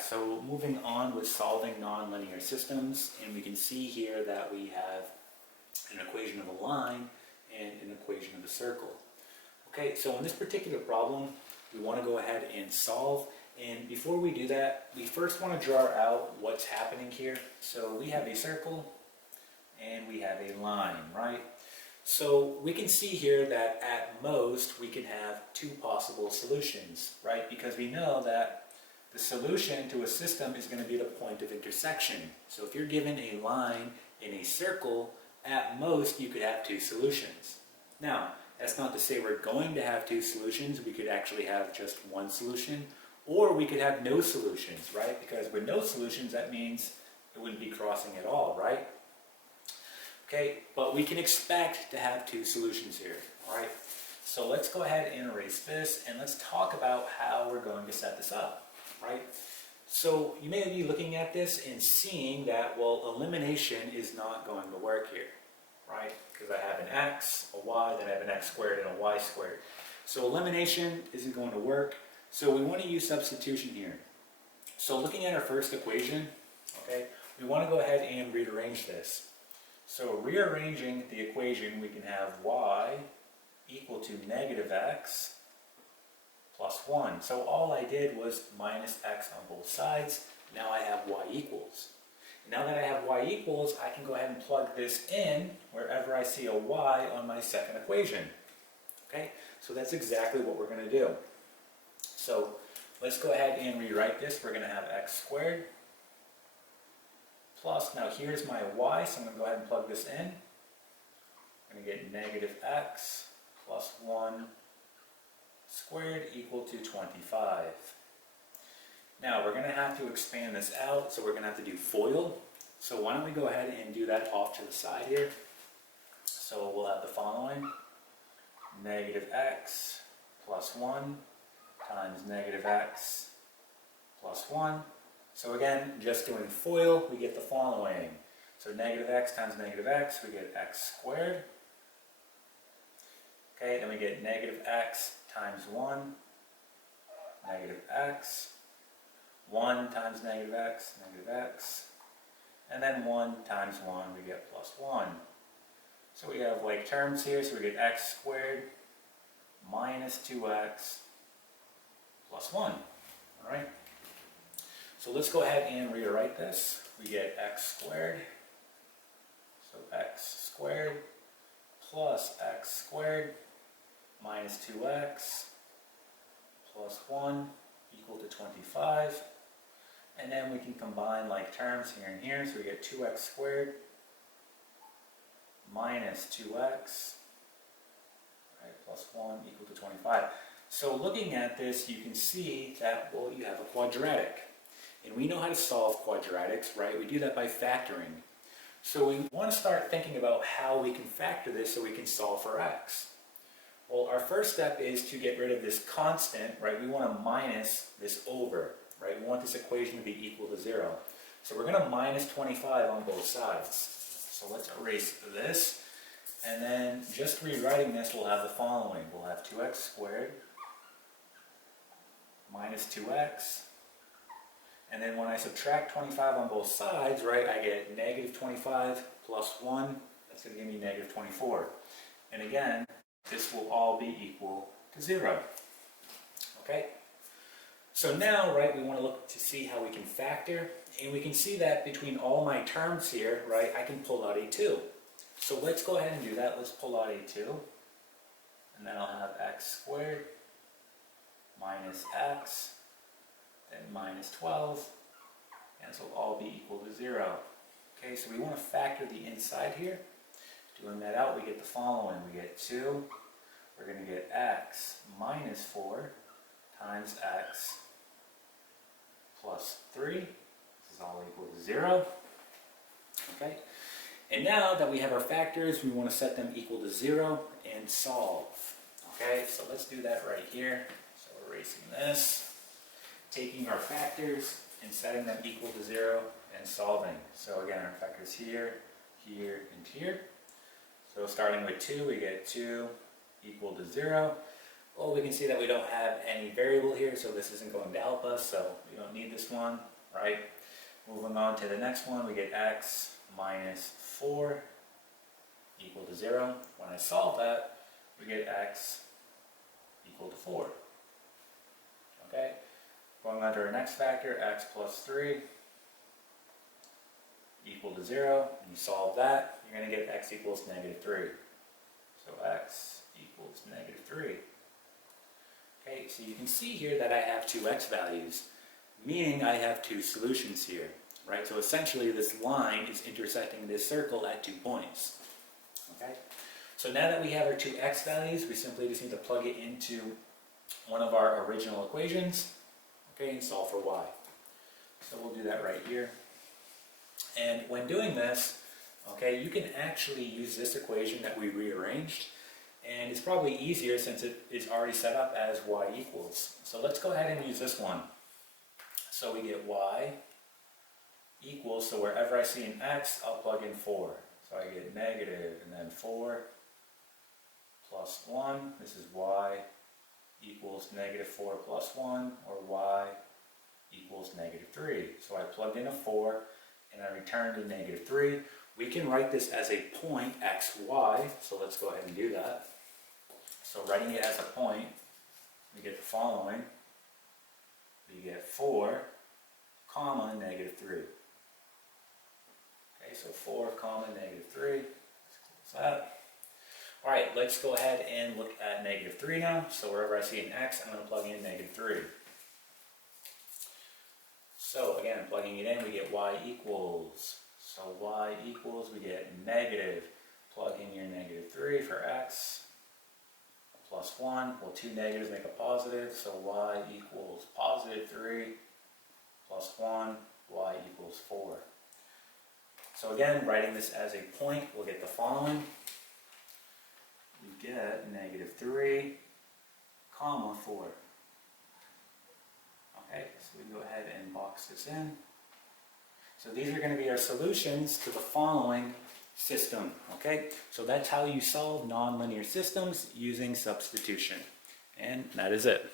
So moving on with solving nonlinear systems, and we can see here that we have an equation of a line and an equation of a circle. Okay, so in this particular problem, we want to go ahead and solve. And before we do that, we first want to draw out what's happening here. So we have a circle and we have a line, right? So we can see here that at most we can have two possible solutions, right? Because we know that the solution to a system is going to be the point of intersection. So if you're given a line in a circle, at most you could have two solutions. Now, that's not to say we're going to have two solutions. We could actually have just one solution, or we could have no solutions, right? Because with no solutions, that means it wouldn't be crossing at all, right? Okay, but we can expect to have two solutions here, all right? So let's go ahead and erase this, and let's talk about how we're going to set this up, right? So you may be looking at this and seeing that, well, elimination is not going to work here, right? Because I have an x, a y, then I have an x squared and a y squared. So elimination isn't going to work. So we want to use substitution here. So looking at our first equation, okay, we want to go ahead and rearrange this. So rearranging the equation, we can have y equal to negative x plus 1. So all I did was minus x on both sides. Now I have y equals. Now that I have y equals, I can go ahead and plug this in wherever I see a y on my second equation. Okay, so that's exactly what we're going to do. So let's go ahead and rewrite this. We're going to have x squared plus, now here's my y, so I'm going to go ahead and plug this in. I'm going to get negative x plus 1 squared equal to 25. Now we're going to have to expand this out, so we're going to have to do FOIL. So why don't we go ahead and do that off to the side here. So we'll have the following: negative x plus 1 times negative x plus 1. So again, just doing FOIL, we get the following. So negative x times negative x, we get x squared. Okay, then we get negative x times 1, negative x. 1 times negative x, and then 1 times 1, we get plus 1. So we have like terms here, so we get x squared minus 2x plus 1, all right? So let's go ahead and rewrite this. We get x squared, so x squared plus x squared minus 2x plus 1 equal to 25. And then we can combine like terms here and here, so we get 2x squared minus 2x, right, plus 1 equal to 25. So looking at this, you can see that, well, you have a quadratic. And we know how to solve quadratics, right? We do that by factoring. So we want to start thinking about how we can factor this so we can solve for x. Well, our first step is to get rid of this constant, right? We want to minus this over, right? We want this equation to be equal to 0. So we're going to minus 25 on both sides. So let's erase this. And then just rewriting this, we'll have the following. We'll have 2x squared minus 2x. And then when I subtract 25 on both sides, right, I get negative 25 plus 1. That's going to give me negative 24. And again, this will all be equal to 0. Okay? So now, right, we want to look to see how we can factor. And we can see that between all my terms here, right, I can pull out a 2. So let's go ahead and do that. Let's pull out a 2. And then I'll have x squared minus x, then minus 12. And this will all be equal to 0. Okay, so we want to factor the inside here. Doing that out, we get the following. We get 2. We're going to get x minus 4 times x plus 3. This is all equal to 0. Okay. And now that we have our factors, we want to set them equal to 0 and solve. Okay, so let's do that right here. So erasing this, taking our factors and setting them equal to 0 and solving. So again, our factors here, here, and here. So starting with 2, we get 2 equal to 0. Well, we can see that we don't have any variable here, so this isn't going to help us, so we don't need this one, right? Moving on to the next one, we get x minus 4 equal to 0. When I solve that, we get x equal to 4. Okay? Going on to our next factor, x plus 3 equal to 0. When you solve that, you're going to get x equals negative 3. So x equals negative 3. Okay, so you can see here that I have two x values, meaning I have two solutions here, right? So essentially this line is intersecting this circle at 2 points. Okay? So now that we have our two x values, we simply just need to plug it into one of our original equations, okay, and solve for y. So we'll do that right here. And when doing this, okay, you can actually use this equation that we rearranged, and it's probably easier since it is already set up as y equals. So let's go ahead and use this one. So we get y equals, so wherever I see an x, I'll plug in 4. So I get negative, and then 4 plus 1, this is y equals negative 4 plus 1, or y equals negative 3. So I plugged in a 4, and I returned a negative 3. We can write this as a point xy, so let's go ahead and do that. So writing it as a point, we get the following. We get 4, comma, negative 3. Okay, so 4, comma, negative 3. Let's close that. Alright, let's go ahead and look at negative 3 now. So wherever I see an x, I'm going to plug in negative 3. So again, plugging it in, we get y equals. So y equals, we get negative. Plug in your negative 3 for x. Plus 1. Well, two negatives make a positive. So y equals positive 3 plus 1. Y equals 4. So again, writing this as a point, we'll get the following. We get negative 3, comma 4. Okay, so we can go ahead and box this in. So these are going to be our solutions to the following system. Okay, so that's how you solve nonlinear systems using substitution. And that is it.